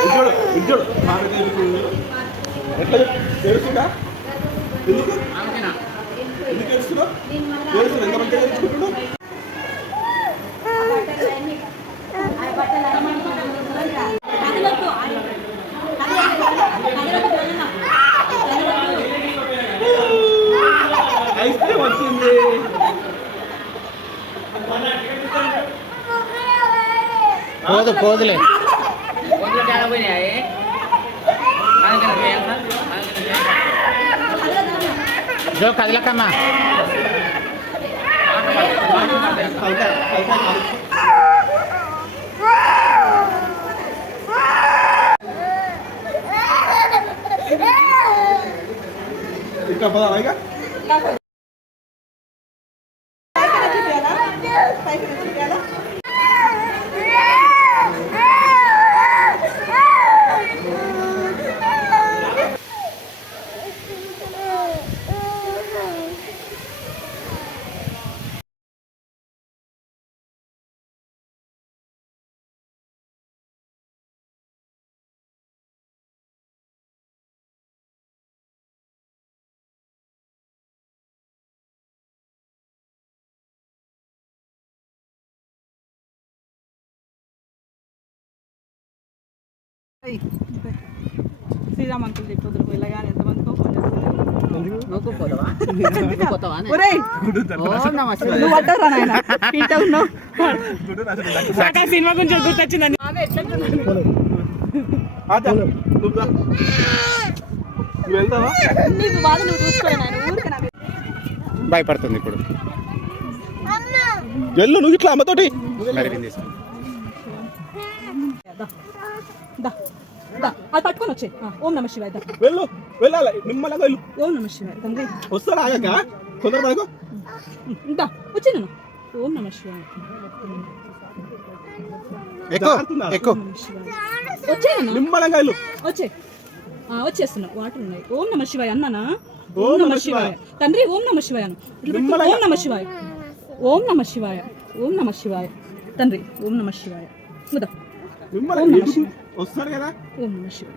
ఇద్దరు ఎట్లా తెలుసుగా ఎందుకు ఎందుకు తెలుస్తున్నావు తెలుసు ఎంతమంది తెలుసుకుంటున్నావు ఐస్ క్రీమ్ వచ్చింది పోదులే జో కదలకమ్మా ఇంకా పదాయిగా శ్రీరామ్ అంకుల్ చెప్పొద్దు వెళ్ళగానే ఎంతమందికో ఫోన్ సినిమా గురించి గుర్తొచ్చిందండి భయపడుతుంది ఇప్పుడు వెళ్ళు నువ్వు ఇట్లా అమ్మతోటి అది పట్టుకొని వచ్చే ఓం నమ శివాయ వెళ్ళు వెళ్ళాలి నిమ్మలంగా వెళ్ళు ఓం నమ శివాయ తండ్రి వస్తారా ఆగాక తొందర పడకు ఇంకా వచ్చే నేను ఓం నమ శివాయ వచ్చే నిమ్మలంగా వెళ్ళు వచ్చే వచ్చేస్తున్నా వాటర్ ఉన్నాయి ఓం నమ శివాయ అన్నానా ఓం నమ శివాయ తండ్రి ఓం నమ శివాయ ఓం నమ శివాయ ఓం నమ శివాయ ఓం నమ శివాయ తండ్రి ఓం నమ శివాయ వస్తాడు కదా ఓం నమ శివాయ